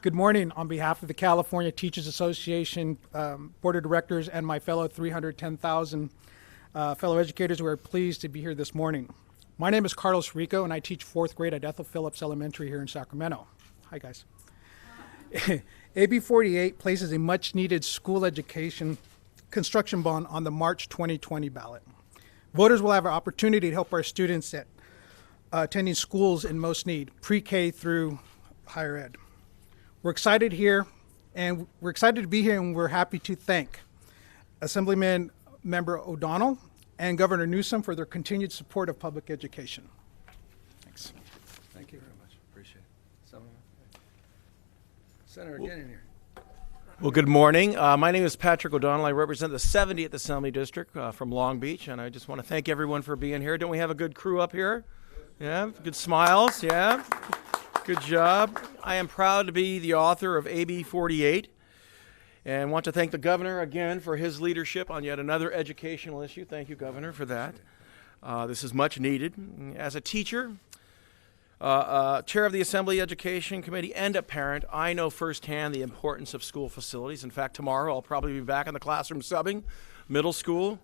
Good morning. On behalf of the California Teachers Association Board of Directors and my fellow 310,000 fellow educators, we are pleased to be here this morning. My name is Carlos Rico, and I teach 4th grade at Ethel Phillips Elementary here in Sacramento. Hi, guys. AB 48 places a much-needed school education construction bond on the March 2020 ballot. Voters will have an opportunity to help our students at attending schools in most need, pre-K through higher ed. We're excited here, and we're excited to be here, and we're happy to thank Assemblymember O'Donnell and Governor Newsom for their continued support of public education. Thanks. Thank you very much. Appreciate it. Senator, get in here. Well, good morning. My name is Patrick O'Donnell. I represent the 70th Assembly District from Long Beach, and I just want to thank everyone for being here. Don't we have a good crew up here? Yeah, good smiles, yeah. Good job. I am proud to be the author of AB 48 and want to thank the governor again for his leadership on yet another educational issue. Thank you, Governor, for that. This is much needed. As a teacher, chair of the Assembly Education Committee, and a parent, I know firsthand the importance of school facilities. In fact, tomorrow I'll probably be back in the classroom subbing middle school,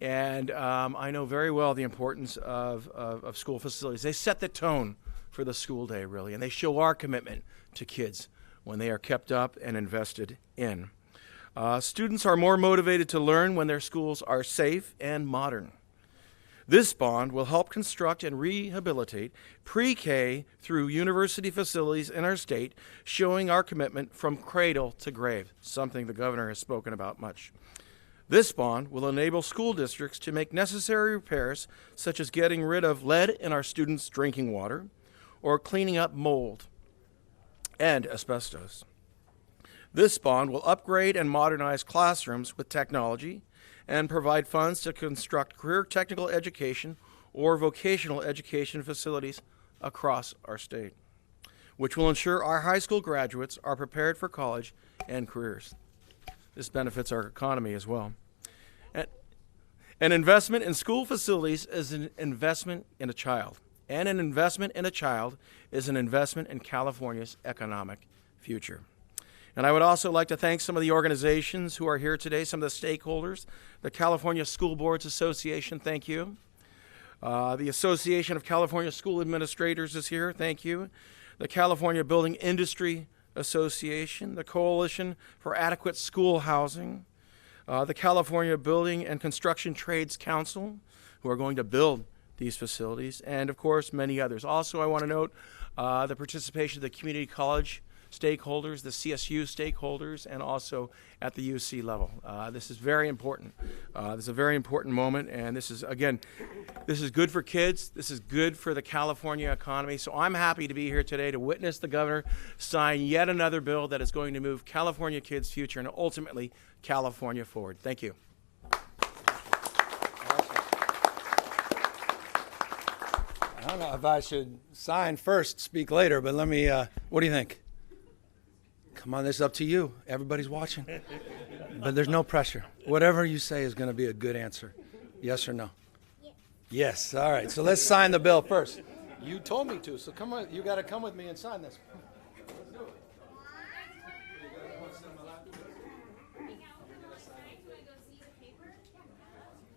and I know very well the importance of school facilities. They set the tone for the school day, really, and they show our commitment to kids when they are kept up and invested in. Students are more motivated to learn when their schools are safe and modern. This bond will help construct and rehabilitate pre-K through university facilities in our state, showing our commitment from cradle to grave, something the governor has spoken about much. This bond will enable school districts to make necessary repairs, such as getting rid of lead in our students' drinking water, or cleaning up mold and asbestos. This bond will upgrade and modernize classrooms with technology and provide funds to construct career technical education or vocational education facilities across our state, which will ensure our high school graduates are prepared for college and careers. This benefits our economy as well. An investment in school facilities is an investment in a child. And an investment in a child is an investment in California's economic future. And I would also like to thank some of the organizations who are here today, some of the stakeholders. The California School Boards Association, thank you. The Association of California School Administrators is here, thank you. The California Building Industry Association, the Coalition for Adequate School Housing, the California Building and Construction Trades Council, who are going to build these facilities, and of course many others. Also, I want to note the participation of the community college stakeholders, the CSU stakeholders, and also at the UC level. This is very important. This is a very important moment, and this is, again, this is good for kids. This is good for the California economy. So I'm happy to be here today to witness the governor sign yet another bill that is going to move California kids' future and ultimately California forward. Thank you. I don't know if I should sign first, speak later, but let me, what do you think? Come on, this is up to you. Everybody's watching. But there's no pressure. Whatever you say is going to be a good answer. Yes or no? Yes. All right. So let's sign the bill first. You told me to, so come on. You got to come with me and sign this. Let's do it.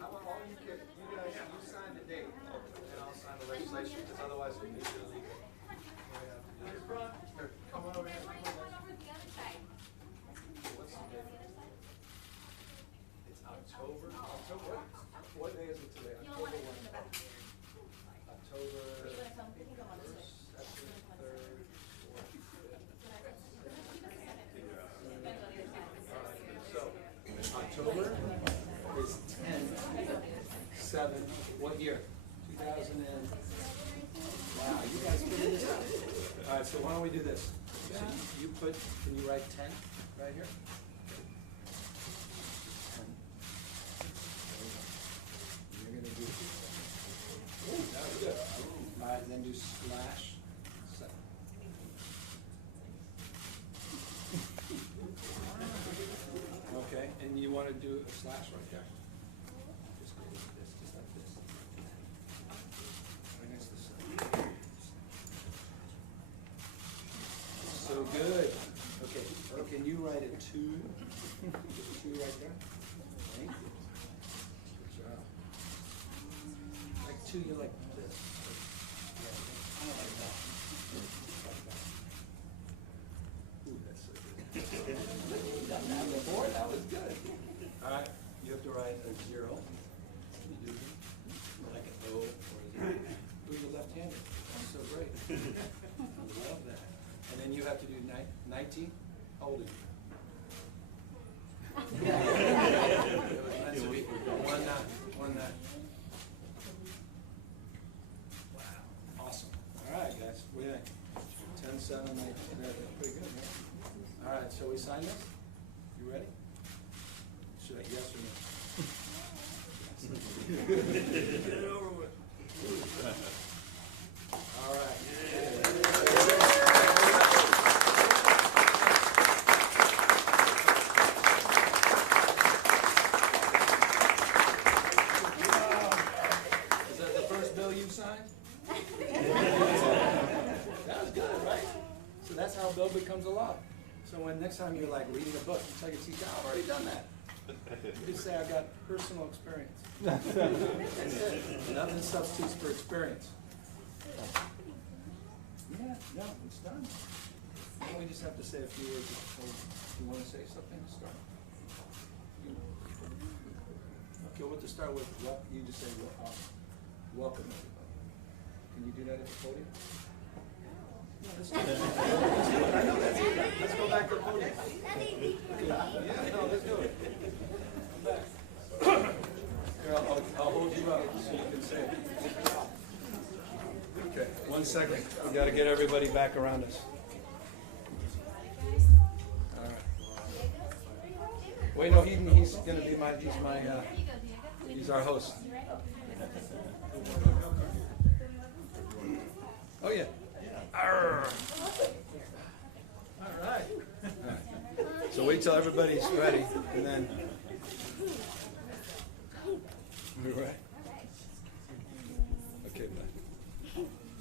How about all you kids? You guys, you sign the date, and I'll sign the legislation, because otherwise we need to leave. Come on over here. October. What day is it today? October 1. October 1st, 3rd, 4th, 5th. So, October is 10/7. What year? 2000 and... Wow, you guys figured this out. All right, so why don't we do this? So you put, can you write 10 right here? That was good. All right, then do slash 7. Okay, and you want to do a slash right there? Just go like this, just like this. Right next to 7. So good. Okay, can you write it 2? 2 right there. Thank you. Good job. Like 2, you like this. Yeah, kind of like that. Like that. Ooh, that's so good. You've done that before. That was good. All right, you have to write a 0. You do like an O or a 0. Ooh, you're left-handed. That's so great. I love that. And then you have to do 19. How old are you? It was meant to be 1-9. Wow, awesome. All right, guys, what do you think? 10, 7, 9. Pretty good, right? All right, shall we sign this? You ready? Should I yes or no? Get it over with. All right. Is that the first bill you signed? That was good, right? So that's how a bill becomes a law. So when next time you're like reading a book, you tell your teacher, I've already done that. You just say, I've got personal experience. That's it. Nothing substitutes for experience. Yeah, no, it's done. Now we just have to say a few words. You want to say something to start? Okay, what to start with? You just say, welcome everybody. Can you do that at the podium? No, let's do it. Let's do it. I know that's it. Let's go back to the podium. Okay. Yeah, no, let's do it. Come back. Here, I'll hold you up so you can say it. Okay, 1 second. We got to get everybody back around us. All right. Wait, no, he's going to be he's our host. Oh yeah. Arr. All right. So wait till everybody's ready, and then. All right. Okay, bye.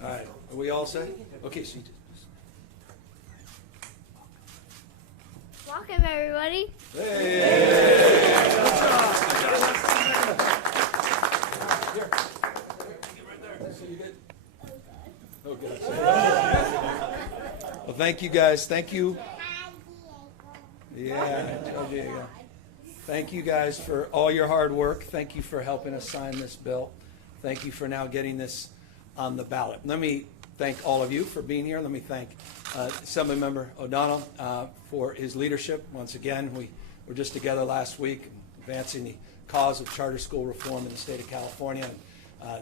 All right. Are we all set? Okay, so you just. Welcome, everybody. Hey! Here. Get right there. So you good? Okay. Well, thank you guys. Thank you. Yeah, Diego. Thank you guys for all your hard work. Thank you for helping us sign this bill. Thank you for now getting this on the ballot. Let me thank all of you for being here. Let me thank Assemblymember O'Donnell for his leadership. Once again, we were just together last week advancing the cause of charter school reform in the state of California.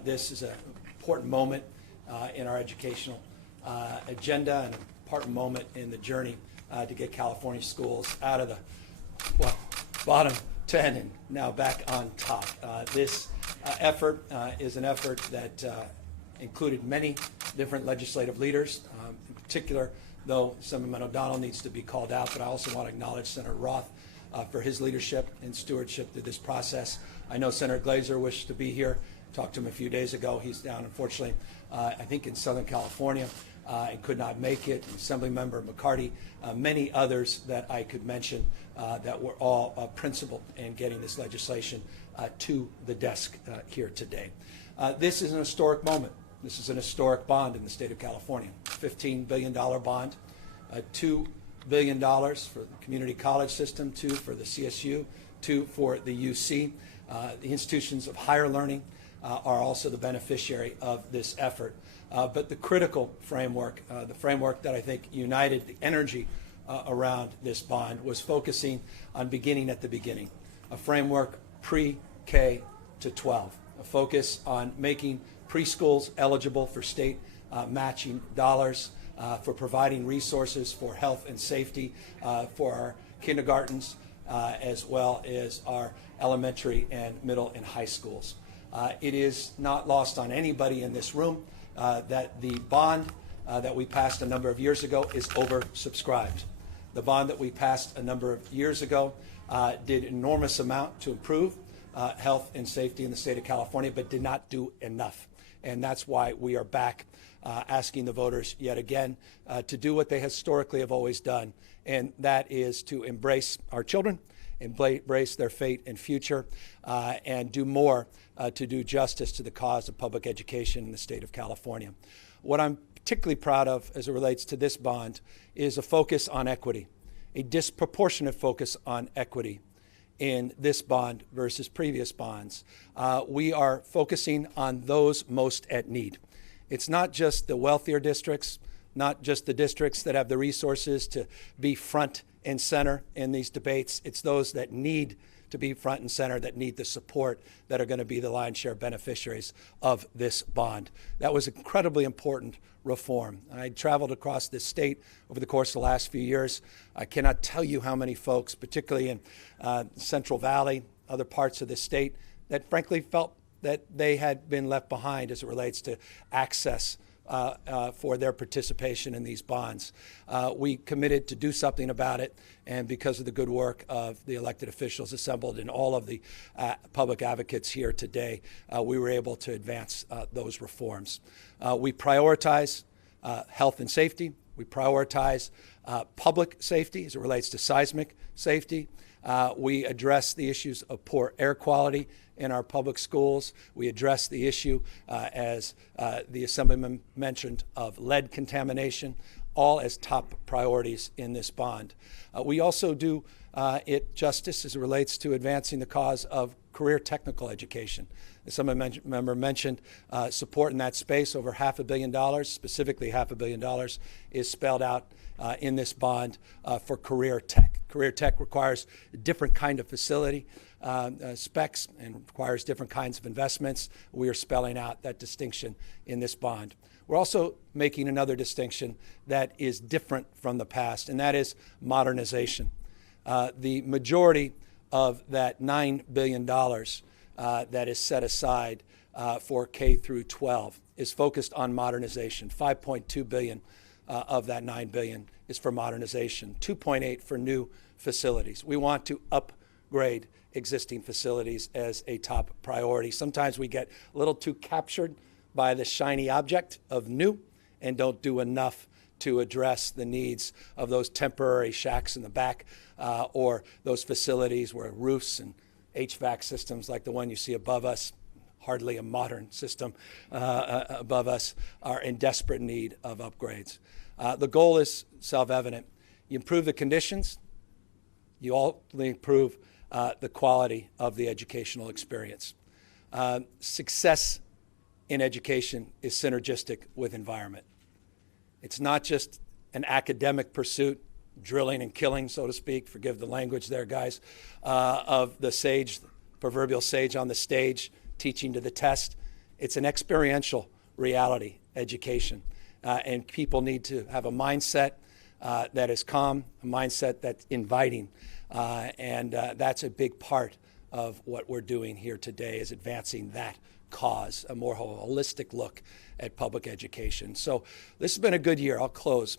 This is an important moment in our educational agenda and an important moment in the journey to get California schools out of the bottom 10 and now back on top. This effort is an effort that included many different legislative leaders. In particular, though, Assemblymember O'Donnell needs to be called out, but I also want to acknowledge Senator Roth for his leadership and stewardship through this process. I know Senator Glazer wished to be here. Talked to him a few days ago. He's down, unfortunately, I think in Southern California and could not make it. Assemblymember McCarty, many others that I could mention that were all principled in getting this legislation to the desk here today. This is an historic moment. This is an historic bond in the state of California. $15 billion bond, $2 billion for the community college system, $2 for the CSU, $2 for the UC. The institutions of higher learning are also the beneficiary of this effort. But the critical framework, the framework that I think united the energy around this bond, was focusing on beginning at the beginning, a framework pre-K to 12, a focus on making preschools eligible for state matching dollars, for providing resources for health and safety for our kindergartens, as well as our elementary and middle and high schools. It is not lost on anybody in this room that the bond that we passed a number of years ago is oversubscribed. The bond that we passed a number of years ago did an enormous amount to improve health and safety in the state of California, but did not do enough. And that's why we are back asking the voters yet again to do what they historically have always done, and that is to embrace our children, embrace their fate and future, and do more to do justice to the cause of public education in the state of California. What I'm particularly proud of as it relates to this bond is a focus on equity, a disproportionate focus on equity in this bond versus previous bonds. We are focusing on those most at need. It's not just the wealthier districts, not just the districts that have the resources to be front and center in these debates. It's those that need to be front and center, that need the support, that are going to be the lion's share beneficiaries of this bond. That was incredibly important reform. I traveled across this state over the course of the last few years. I cannot tell you how many folks, particularly in Central Valley, other parts of the state, that frankly felt that they had been left behind as it relates to access for their participation in these bonds. We committed to do something about it, and because of the good work of the elected officials assembled and all of the public advocates here today, we were able to advance those reforms. We prioritize health and safety. We prioritize public safety as it relates to seismic safety. We address the issues of poor air quality in our public schools. We address the issue, as the Assemblyman mentioned, of lead contamination, all as top priorities in this bond. We also do it justice as it relates to advancing the cause of career technical education. As some member mentioned, support in that space, over $500 million, specifically $500 million, is spelled out in this bond for career tech. Career tech requires a different kind of facility specs and requires different kinds of investments. We are spelling out that distinction in this bond. We're also making another distinction that is different from the past, and that is modernization. The majority of that $9 billion that is set aside for K through 12 is focused on modernization. $5.2 billion of that $9 billion is for modernization, $2.8 for new facilities. We want to upgrade existing facilities as a top priority. Sometimes we get a little too captured by the shiny object of new and don't do enough to address the needs of those temporary shacks in the back or those facilities where roofs and HVAC systems like the one you see above us, hardly a modern system above us, are in desperate need of upgrades. The goal is self-evident. You improve the conditions, you ultimately improve the quality of the educational experience. Success in education is synergistic with environment. It's not just an academic pursuit, drilling and killing, so to speak, forgive the language there, guys, of the sage, proverbial sage on the stage, teaching to the test. It's an experiential reality education. And people need to have a mindset that is calm, a mindset that's inviting. And that's a big part of what we're doing here today, is advancing that cause, a more holistic look at public education. So this has been a good year. I'll close.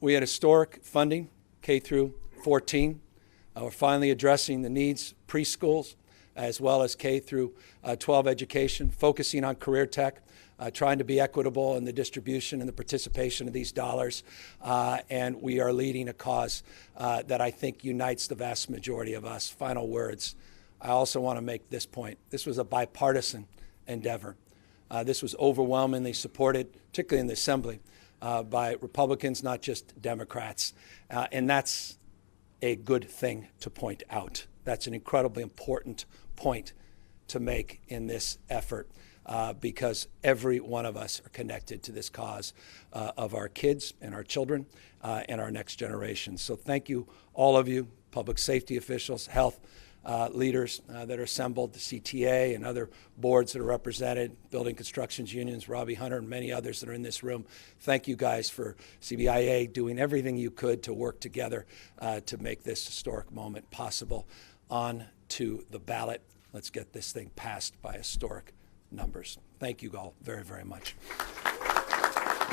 We had historic funding, K through 14. We're finally addressing the needs of preschools as well as K through 12 education, focusing on career tech, trying to be equitable in the distribution and the participation of these dollars. And we are leading a cause that I think unites the vast majority of us. Final words. I also want to make this point. This was a bipartisan endeavor. This was overwhelmingly supported, particularly in the Assembly, by Republicans, not just Democrats. And that's a good thing to point out. That's an incredibly important point to make in this effort, because every one of us are connected to this cause of our kids and our children and our next generation. So thank you, all of you, public safety officials, health leaders that are assembled, the CTA and other boards that are represented, building constructions unions, Robbie Hunter and many others that are in this room. Thank you guys for CBIA doing everything you could to work together to make this historic moment possible. On to the ballot. Let's get this thing passed by historic numbers. Thank you all very, very much.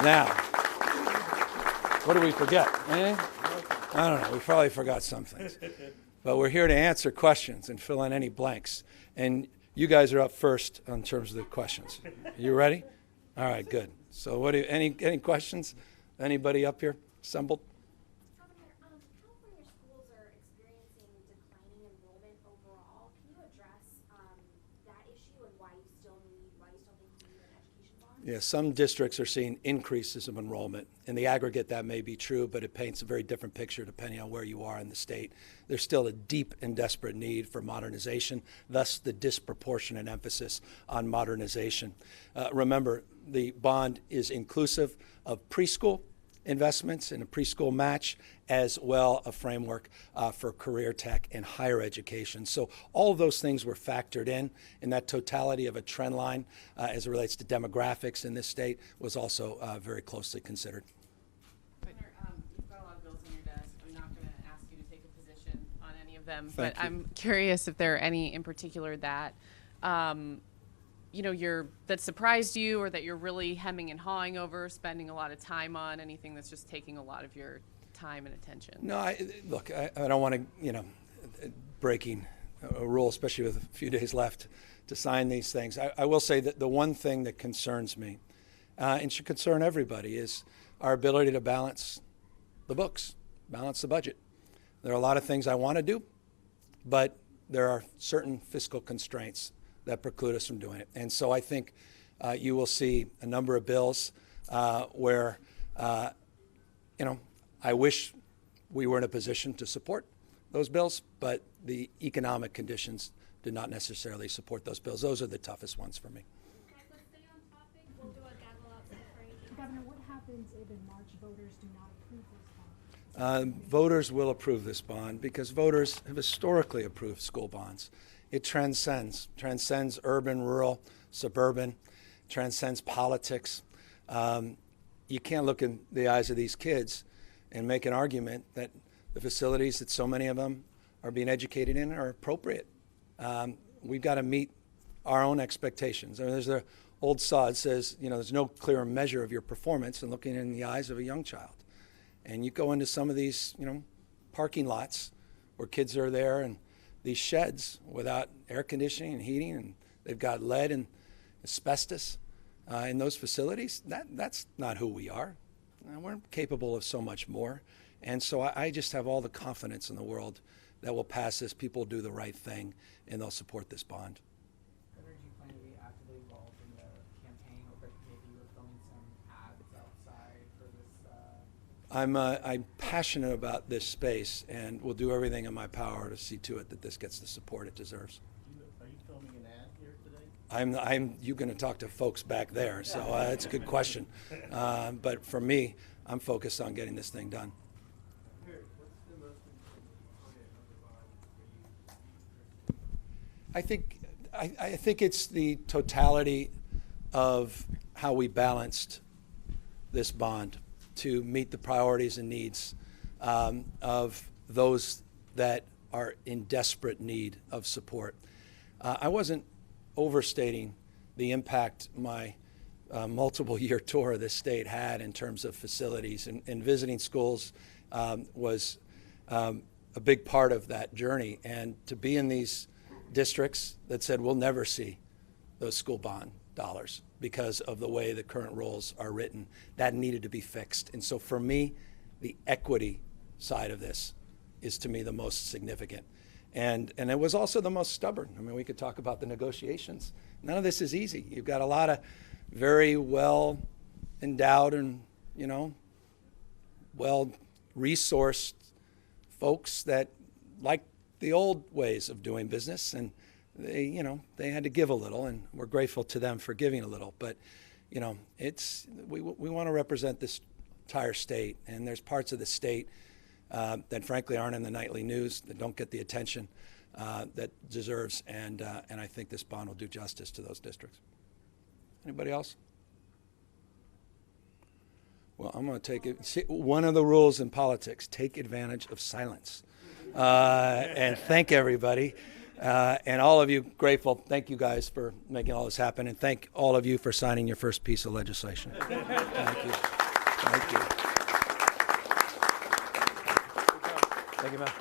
Now, what did we forget? Anything? I don't know. We probably forgot some things. But we're here to answer questions and fill in any blanks. And you guys are up first in terms of the questions. You ready? All right, good. So any questions? Anybody up here assembled? Governor, California schools are experiencing declining enrollment overall. Can you address that issue and why you still think you need an education bond? Yeah, some districts are seeing increases of enrollment. In the aggregate, that may be true, but it paints a very different picture depending on where you are in the state. There's still a deep and desperate need for modernization, thus the disproportionate emphasis on modernization. Remember, the bond is inclusive of preschool investments and a preschool match, as well a framework for career tech and higher education. So all of those things were factored in that totality of a trend line as it relates to demographics in this state was also very closely considered. You've got a lot of bills on your desk. I'm not going to ask you to take a position on any of them, Thank but you. I'm curious if there are any in particular that that surprised you, or that you're really hemming and hawing over, spending a lot of time on, anything that's just taking a lot of your time and attention? No, look, I don't want to, breaking a rule, especially with a few days left to sign these things. I will say that the one thing that concerns me, and should concern everybody, is our ability to balance the books, balance the budget. There are a lot of things I want to do, but there are certain fiscal constraints that preclude us from doing it. And so I think you will see a number of bills where, I wish we were in a position to support those bills, but the economic conditions do not necessarily support those bills. Those are the toughest ones for me. Guys, let's stay on topic. We'll do a gavel outside for you. Governor, what happens if in March voters do not approve this bond? Voters will approve this bond because voters have historically approved school bonds. It transcends urban, rural, suburban, transcends politics. You can't look in the eyes of these kids and make an argument that the facilities that so many of them are being educated in are appropriate. We've got to meet our own expectations. I mean, there's an old saw that says, there's no clearer measure of your performance than looking in the eyes of a young child. And you go into some of these, parking lots where kids are there and these sheds without air conditioning and heating, and they've got lead and asbestos in those facilities. That's not who we are. We're capable of so much more. And so I just have all the confidence in the world that we'll pass this. People will do the right thing, and they'll support this bond. Governor, do you plan to be actively involved in the campaign, or maybe you're filming some ads outside for this? I'm passionate about this space, and will do everything in my power to see to it that this gets the support it deserves. Are you filming an ad here today? You're going to talk to folks back there, so it's a good question. But for me, I'm focused on getting this thing done. What's the most important component of the bond for you? I think it's the totality of how we balanced this bond to meet the priorities and needs of those that are in desperate need of support. I wasn't overstating the impact my multiple-year tour of this state had in terms of facilities, and visiting schools was a big part of that journey. And to be in these districts that said we'll never see those school bond dollars because of the way the current rules are written, that needed to be fixed. And so for me, the equity side of this is to me the most significant. And it was also the most stubborn. I mean, we could talk about the negotiations. None of this is easy. You've got a lot of very well endowed and, well resourced folks that like the old ways of doing business, and they had to give a little, and we're grateful to them for giving a little. But, we want to represent this entire state, and there's parts of the state that frankly aren't in the nightly news, that don't get the attention that deserves, and I think this bond will do justice to those districts. Anybody else? Well, I'm going to take it. See, one of the rules in politics: take advantage of silence. And thank everybody, and all of you. Grateful. Thank you guys for making all this happen, and thank all of you for signing your first piece of legislation. Thank you. Thank you. Thank you, Matt.